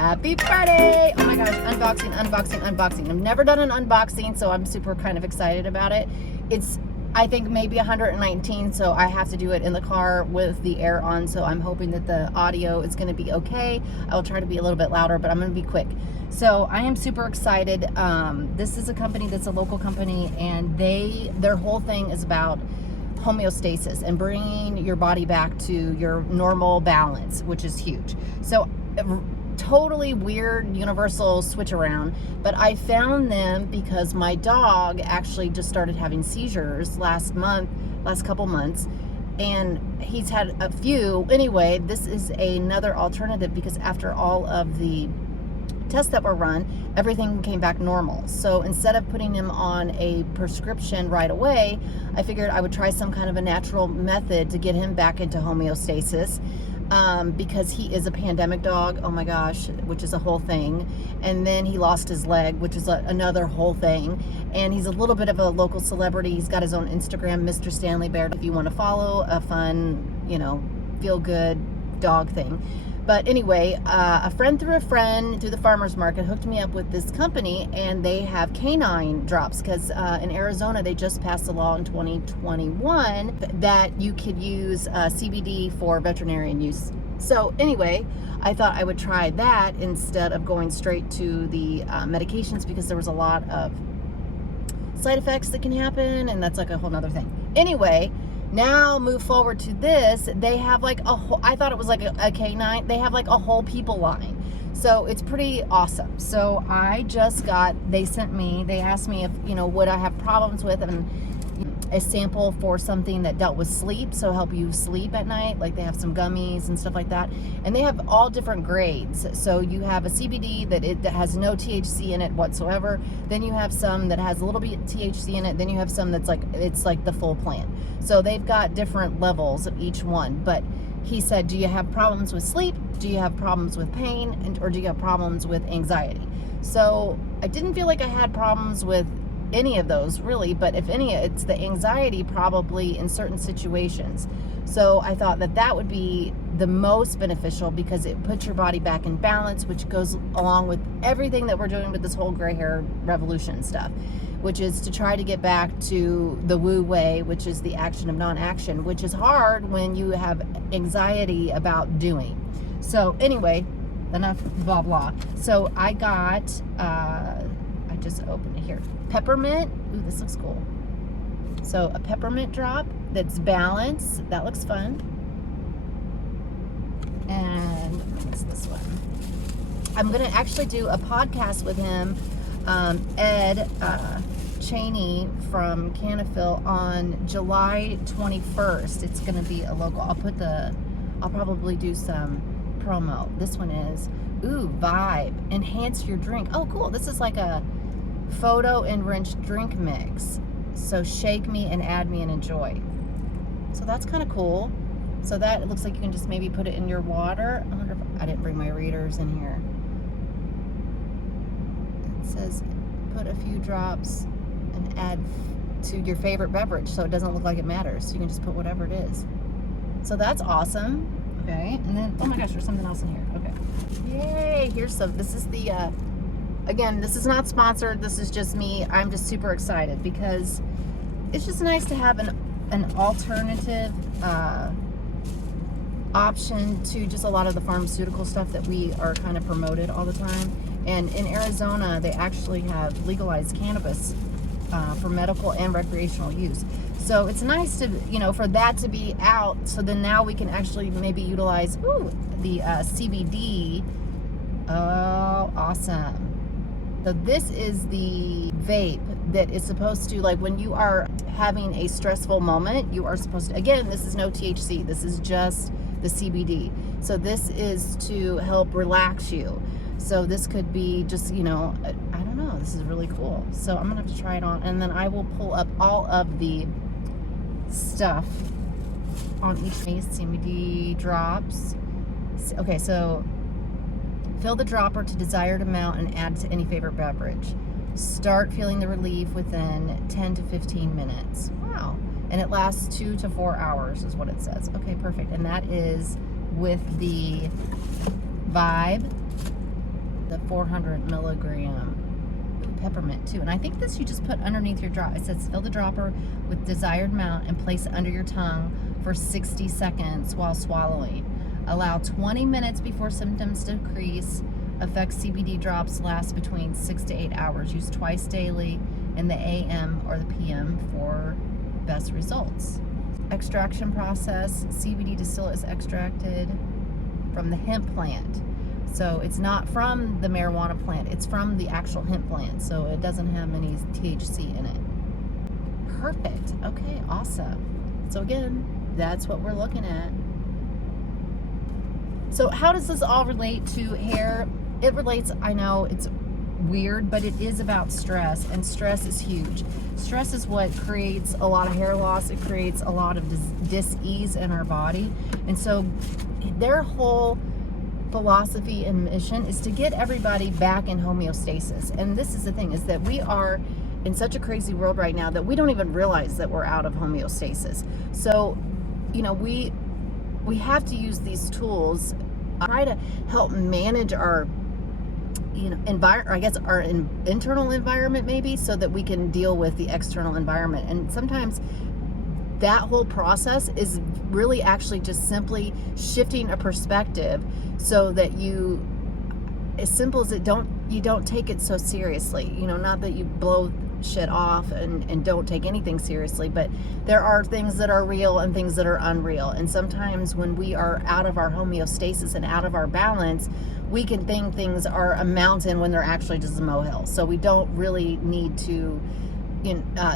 Happy Friday! Oh my gosh, unboxing. I've never done an unboxing, so I'm super kind of excited about it. It's, I think, maybe 119, so I have to do it in the car with the air on, so I'm hoping that the audio is going to be okay. I will try to be a little bit louder, but I'm going to be quick. So I am super excited. This is a company that's a local company, and their whole thing is about homeostasis and bringing your body back to your normal balance, which is huge. So totally weird universal switch around, but I found them because my dog actually just started having seizures last couple months, and he's had a few. Anyway, this is another alternative because after all of the tests that were run, everything came back normal. So instead of putting him on a prescription right away, I figured I would try some kind of a natural method to get him back into homeostasis. Because he is a pandemic dog, oh my gosh, which is a whole thing. And then he lost his leg, which is another whole thing. And he's a little bit of a local celebrity. He's got his own Instagram, Mr. Stanley Bear, if you want to follow a fun, feel good dog thing. But anyway, a friend through the farmer's market hooked me up with this company, and they have canine drops because in Arizona they just passed a law in 2021 that you could use CBD for veterinarian use. So anyway, I thought I would try that instead of going straight to the medications, because there was a lot of side effects that can happen, and that's like a whole nother thing. Anyway, now move forward to this. They have like a whole, I thought it was like a canine. They have like a whole people line. So it's pretty awesome. So I just they asked me if, would I have problems with a sample for something that dealt with sleep, so help you sleep at night. Like they have some gummies and stuff like that, and they have all different grades. So you have a CBD that has no THC in it whatsoever. Then you have some that has a little bit of THC in it. Then you have some that's it's like the full plant. So they've got different levels of each one. But he said, do you have problems with sleep? Do you have problems with pain? Or do you have problems with anxiety? So I didn't feel like I had problems with any of those really, but if any, it's the anxiety probably in certain situations. So I thought that would be the most beneficial because it puts your body back in balance, which goes along with everything that we're doing with this whole gray hair revolution stuff, which is to try to get back to the Wu way, which is the action of non-action, which is hard when you have anxiety about doing. So anyway, enough blah blah. So I got I just opened it here. Peppermint. Ooh, this looks cool. So a peppermint drop that's balanced. That looks fun. And what's this one? I'm going to actually do a podcast with him, Ed Cheney from Canafil, on July 21st. It's going to be a local. I'll probably do some promo. This one is, Vibe. Enhance your drink. Oh, cool. This is like a photo enriched drink mix. So shake me and add me and enjoy. So that's kind of cool. So that, it looks like you can just maybe put it in your water. I wonder if I didn't bring my readers in here. It says put a few drops and add to your favorite beverage, so it doesn't look like it matters. So you can just put whatever it is. So that's awesome. Okay, and then, oh my gosh, there's something else in here. Okay. Yay, here's some. This is the again, this is not sponsored. This is just me. I'm just super excited because it's just nice to have an alternative option to just a lot of the pharmaceutical stuff that we are kind of promoted all the time. And in Arizona, they actually have legalized cannabis for medical and recreational use. So it's nice to, for that to be out. So then now we can actually maybe utilize the CBD. Oh, awesome. So this is the vape that is supposed to, like when you are having a stressful moment, you are supposed to, again, this is no THC. This is just the CBD. So this is to help relax you. So this could be just, I don't know. This is really cool. So I'm going to have to try it on, and then I will pull up all of the stuff on each CBD drops. Okay, so fill the dropper to desired amount and add to any favorite beverage. Start feeling the relief within 10 to 15 minutes. Wow. And it lasts 2 to 4 hours is what it says. Okay, perfect. And that is with the Vibe the 400 milligram peppermint too. And I think this you just put underneath your drop. It says fill the dropper with desired amount and place it under your tongue for 60 seconds while swallowing. Allow 20 minutes before symptoms decrease. Effect CBD drops last between 6 to 8 hours. Use twice daily in the AM or the PM for best results. Extraction process. CBD distillate is extracted from the hemp plant. So it's not from the marijuana plant, it's from the actual hemp plant. So it doesn't have any THC in it. Perfect. Okay, awesome. So again, that's what we're looking at. So how does this all relate to hair? It relates, I know it's weird, but it is about stress, and stress is huge. Stress is what creates a lot of hair loss. It creates a lot of dis-ease in our body. And so their whole philosophy and mission is to get everybody back in homeostasis. And this is the thing, is that we are in such a crazy world right now that we don't even realize that we're out of homeostasis. So, you know, we have to use these tools, try to help manage our, you know, our internal environment maybe, so that we can deal with the external environment. And sometimes that whole process is really actually just simply shifting a perspective, so that you, as simple as you don't take it so seriously. You know, not that you blow shit off and don't take anything seriously, but there are things that are real and things that are unreal. And sometimes when we are out of our homeostasis and out of our balance, we can think things are a mountain when they're actually just a molehill. So we don't really need to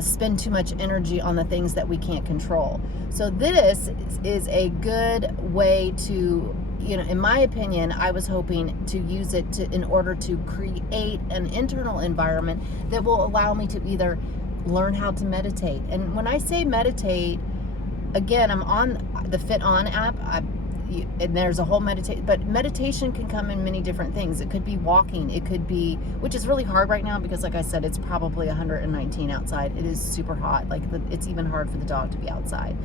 spend too much energy on the things that we can't control. So this is a good way to, you know, in my opinion, I was hoping to use it in order to create an internal environment that will allow me to either learn how to meditate. And when I say meditate, again, I'm on the Fit On app. And there's a whole meditation, but meditation can come in many different things. It could be walking, it could be, which is really hard right now because, like I said, it's probably 119 outside. It is super hot. Like it's even hard for the dog to be outside.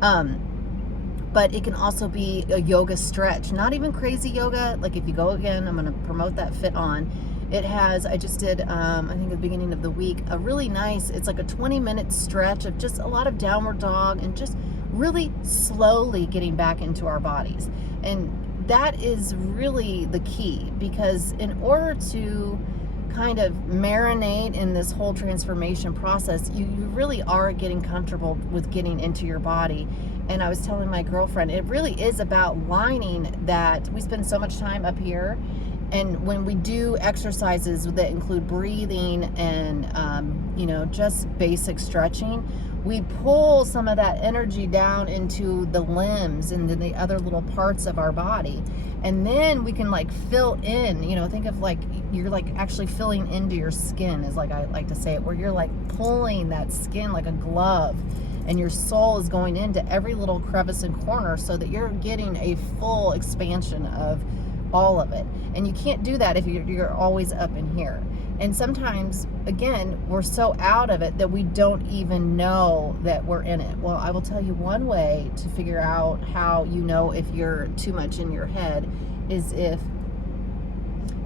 But it can also be a yoga stretch, not even crazy yoga. Like if you go again, I'm going to promote that Fit On. It has, I just did, I think at the beginning of the week, a really nice, it's like a 20-minute stretch of just a lot of downward dog and just really slowly getting back into our bodies. And that is really the key, because in order to kind of marinate in this whole transformation process, you really are getting comfortable with getting into your body. And I was telling my girlfriend, it really is about lining that. We spend so much time up here, and when we do exercises that include breathing and you know, just basic stretching, we pull some of that energy down into the limbs and then the other little parts of our body. And then we can like fill in, you know, think of like you're like actually filling into your skin, is like I like to say it, where you're like pulling that skin like a glove, and your soul is going into every little crevice and corner, so that you're getting a full expansion of all of it. And you can't do that if you're always up in here. And sometimes, again, we're so out of it that we don't even know that we're in it. Well, I will tell you one way to figure out how you know if you're too much in your head is if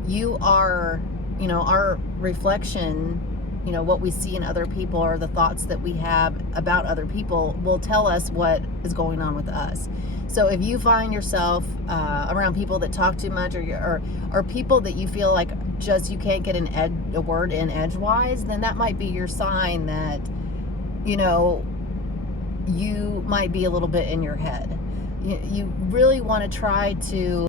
you are, you know, our reflection, you know, what we see in other people or the thoughts that we have about other people will tell us what is going on with us. So if you find yourself around people that talk too much, or people that you feel like just you can't get a word in edgewise, then that might be your sign that, you know, you might be a little bit in your head. You really want to try to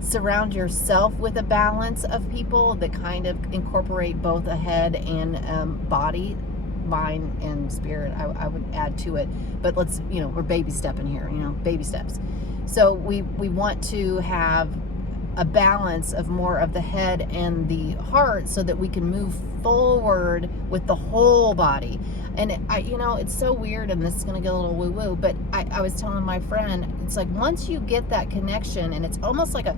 surround yourself with a balance of people that kind of incorporate both a head and body, mind and spirit. I would add to it, but let's, you know, we're baby stepping here, you know, baby steps. So we want to have a balance of more of the head and the heart, so that we can move forward with the whole body. And you know, it's so weird, and this is going to get a little woo woo, but I was telling my friend, it's like once you get that connection, and it's almost like a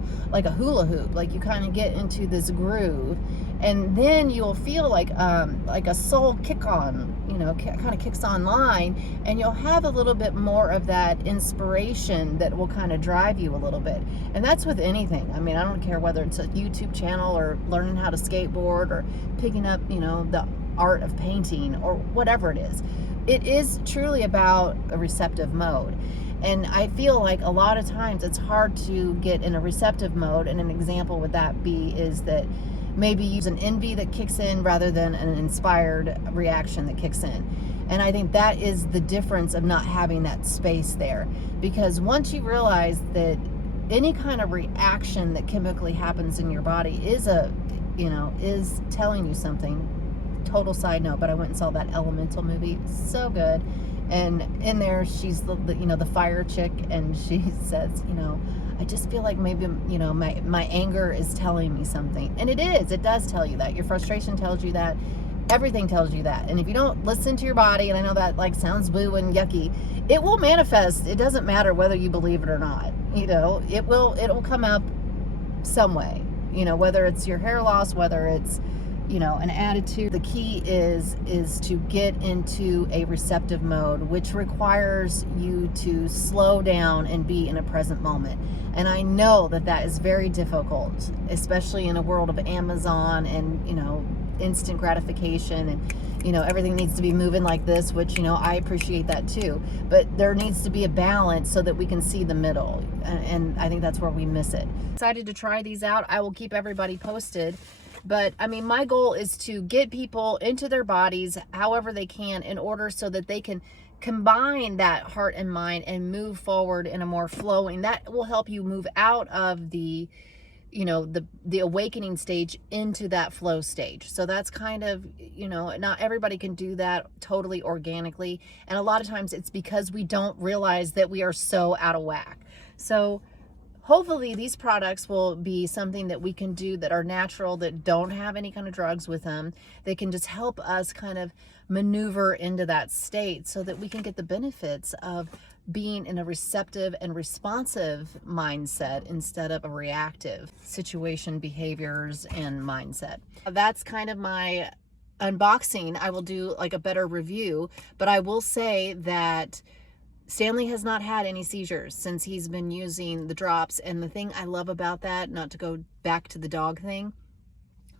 hula hoop, like you kind of get into this groove, And then you'll feel like a soul kick on, kind of kicks online, and you'll have a little bit more of that inspiration that will kind of drive you a little bit. And that's with anything. I mean, I don't care whether it's a YouTube channel or learning how to skateboard or picking up, the art of painting or whatever it is. It is truly about a receptive mode. And I feel like a lot of times it's hard to get in a receptive mode. And an example would that be is that maybe use an envy that kicks in rather than an inspired reaction that kicks in. And I think that is the difference of not having that space there. Because once you realize that any kind of reaction that chemically happens in your body is is telling you something. Total side note, but I went and saw that Elemental movie. So good. And in there, she's the fire chick, and she says, I just feel like maybe, my anger is telling me something. And it is. It does tell you that. Your frustration tells you that. Everything tells you that. And if you don't listen to your body, and I know that sounds boo and yucky, it will manifest. It doesn't matter whether you believe it or not. It will come up some way. Whether it's your hair loss, whether it's an attitude. The key is to get into a receptive mode, which requires you to slow down and be in a present moment. And I know that is very difficult, especially in a world of Amazon and, instant gratification, and, everything needs to be moving like this, which, I appreciate that too. But there needs to be a balance so that we can see the middle. And I think that's where we miss it. Excited to try these out. I will keep everybody posted. But I mean, my goal is to get people into their bodies however they can in order so that they can combine that heart and mind and move forward in a more flowing. That will help you move out of the awakening stage into that flow stage. So that's kind of, not everybody can do that totally organically. And a lot of times it's because we don't realize that we are so out of whack. So hopefully these products will be something that we can do that are natural, that don't have any kind of drugs with them. They can just help us kind of maneuver into that state so that we can get the benefits of being in a receptive and responsive mindset instead of a reactive situation, behaviors, and mindset. That's kind of my unboxing. I will do a better review, but I will say that Stanley has not had any seizures since he's been using the drops. And the thing I love about that, not to go back to the dog thing,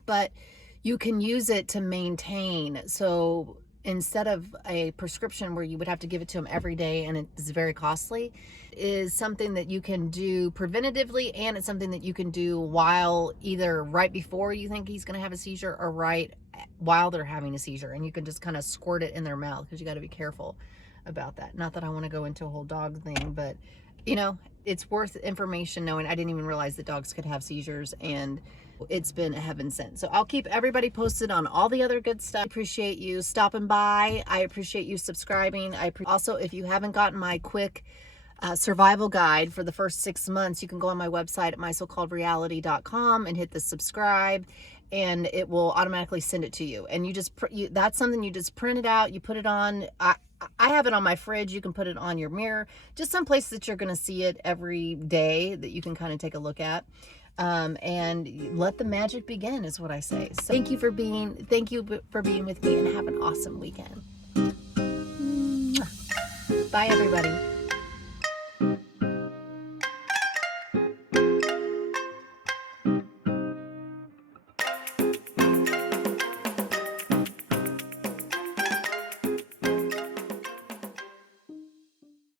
but you can use it to maintain. So instead of a prescription where you would have to give it to him every day and it's very costly, is something that you can do preventatively, and it's something that you can do while either right before you think he's going to have a seizure or right while they're having a seizure. And you can just kind of squirt it in their mouth, because you got to be careful about that. Not that I want to go into a whole dog thing, but it's worth information knowing. I didn't even realize that dogs could have seizures, and it's been a heaven sent. So I'll keep everybody posted on all the other good stuff. I appreciate you stopping by. I appreciate you subscribing. Also, if you haven't gotten my quick survival guide for the first 6 months, you can go on my website at mysocalledreality.com and hit the subscribe, and it will automatically send it to you. And that's something you just print it out, you put it on. I have it on my fridge. You can put it on your mirror, just some place that you're going to see it every day that you can kind of take a look at. And let the magic begin is what I say. So thank you for being with me, and have an awesome weekend. Bye, everybody.